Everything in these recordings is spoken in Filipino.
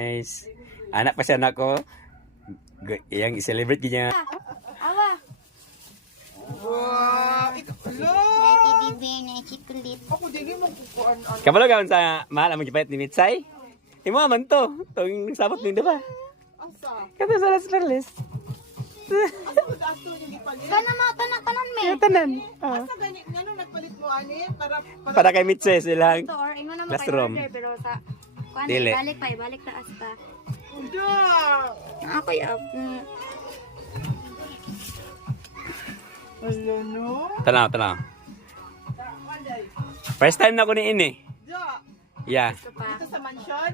Nice. Anak pa siya anak ko. Yang i-celebrate niya. Awa. Wow! Hello! Teddy bear na chocolate. Ako din mo kukuan. Kabalo gawon sa mahal ang gipait ni Mitsay. Imo man to. Tong sabot ni ba? Asa? Kato sa Las Perles. Asa ko ato yung ipalit? Kana mga tanan me. Tanan. Asa ganit nga nung nagpalit mo ani Para kay Mitsay silang. Ito or ingon na mo kay Classroom. order pero sa kuan Dili. balik taas pa. Yeah! Ako ya. Hello no? Tanaw. First time na ko ni ini. Yeah. Yeah. Ito pa. Ito sa mansion?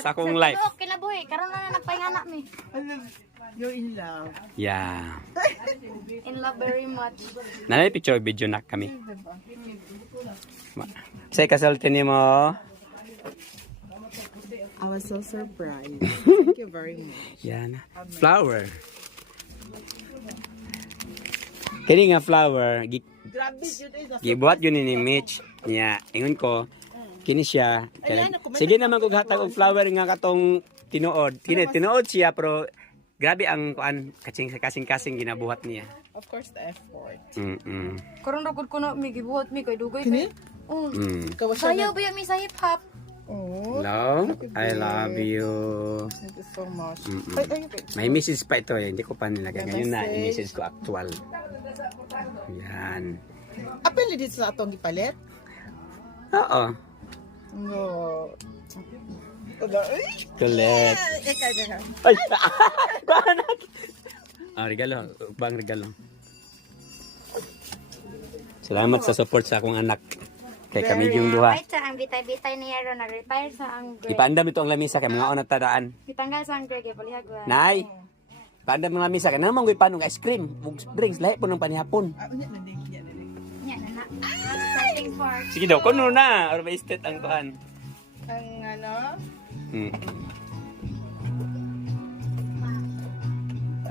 Sa akong life. Sa kinabuhi karon na nagpahinga mi. Hello. You're in love. Yeah. In love very much. Nanay picture video na kami. Say kasulti ni mo. I was so surprised. Thank you very much. Yan. Flower. Kini nga flower, Grabe yun eh. gibuhat yun ni Mitch. Nya, ingon ko, kini siya. Ayan, ako, may Sige naman kog hatag og flower nga katong tinuod. Kini tinuod siya pero grabe ang kuan kasing ginabuhat niya. Of course, the effort. Karon ra gud ko na mi gibuhat mi kay dugay Kini? Oh. Ikaw siya Sayaw ba mi sa hip hop? Oh, Hello? I love you. thank you so much. Mm-mm. Ay, May message pa ito eh. Hindi ko pa nilagay. Ngayon na, Message. i-message ko actual. Yan. apel dito sa atong gipalit? Oo. No. Ay! Collect. Ay! Banak! Regalo. Bang regalo. Salamat sa support sa akong anak. Kay kami yung duha. Ay, sa ang bitay-bitay niya ron nag-retire sa ang grade. Ipaandam ito ang lamisa kay mga unang tadaan. Gitanggal sa ang grade palihag wa. Nay! Ipaandam ang lamisa kay naman ko'y panong ice cream. Ug drinks. Lahi po ng panihapon. Unya na din, unya na din. Nya na na. Exciting part. Sige daw, kuno na. Or may estate ang kuhan. Ang ano?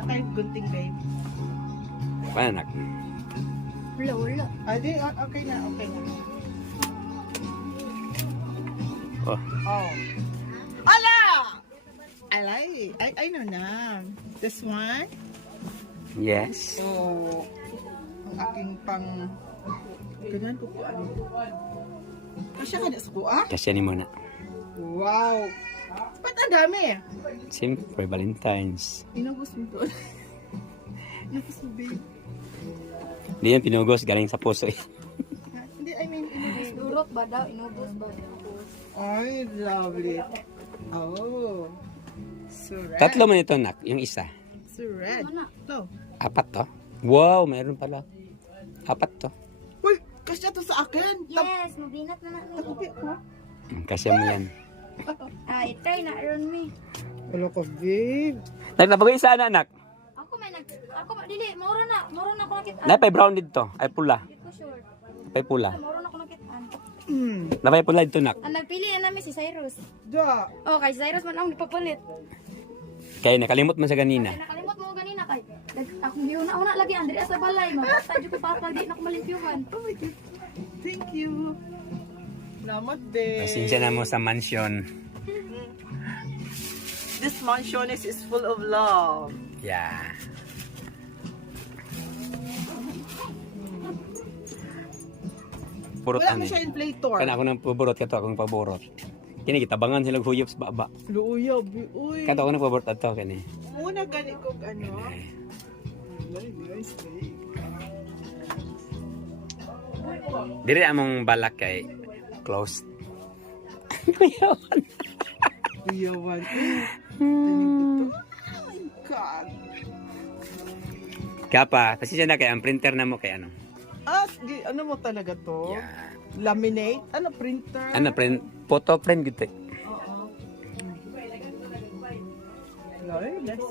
Okay, gunting babe. Panak. Ulo. Adi, okay na, okay na. Oh. Oh. Ala! I know na. This one? Yes. Oh. Ang aking pang... Ganun po po ano. Kasya ka na sa kuha? Kasya ni mo na. Wow! Ba't ang dami? Siyempre, Valentine's. Inubos mo to. Inubos mo, babe. Hindi yan pinugos, galing sa puso eh. Hindi, I mean, inubos mo. Durot ba daw inubos ba? Ay, lovely. Oh. So red. Tatlo man ito, nak. Yung isa. So red. Ano na? No. Apat to. Wow, mayroon pala. Apat to. Uy, kasya to sa akin. Yes, mabinat na na. Tabi ko. Kasya mo yan. Ay, try na ron mi. Wala ko, babe. Nagbagay isa na, anak. Dili, mauro na ko nakita. Napay brown dito. Ay pula. Di ko sure. Napay pula. Mauro na ko nakita. Napay pula dito, nak. Ang nagpili na namin si Cyrus. Da. Oh, kay Cyrus man ang ipapalit. Kaya nakalimot man sa ganina. Kaya nakalimot mo ganina kay. Ako una lagi Andrea sa balay, mapatay jud ko papa di na ko malimpyuhan. Oh my God. Thank you. Salamat, babe. Pasensya na mo sa mansion. This mansion is full of love. Yeah. Purot Wala ano mo siya eh. inflator. Kana ako ng paborot, kato akong paborot. Kini kitabangan sila huyop sa baba. Luya, uy. Kato ako ng paborot ato kani. Muna gani ko ano. Very nice, babe. Diri among balak kay closed. Kuyawan. Iyawan. Oh my God. Kapa, pasensya na kay ang printer na mo kay ano. Ano mo talaga to? Yeah. Laminate? Ano, printer? Ano print photo print gitu. Oo. Nice.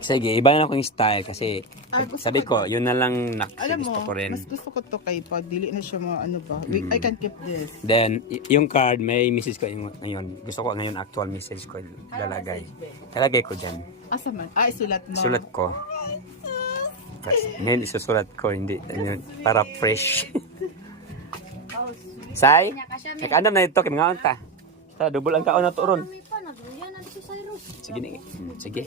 Sige, iba na akong style kasi Gusto sabi ko, yun na lang Alam gusto mo, ko rin. mas gusto ko to kay pag dili na siya mga ano ba. I can keep this. Then, yung card, may message ko ngayon. Gusto ko ngayon actual message ko lalagay. Lalagay ko dyan. Asa man? Isulat mo. Sulat ko. Kasi ngayon isusulat ko, hindi. Ano, para fresh. Oh, sweet. Say, Nya kasya mi. nakaandam na ito kay mga unta. Ta double ang kaon na to ron. Kami pa nagluya na si Cyrus. Sige ni. Sige.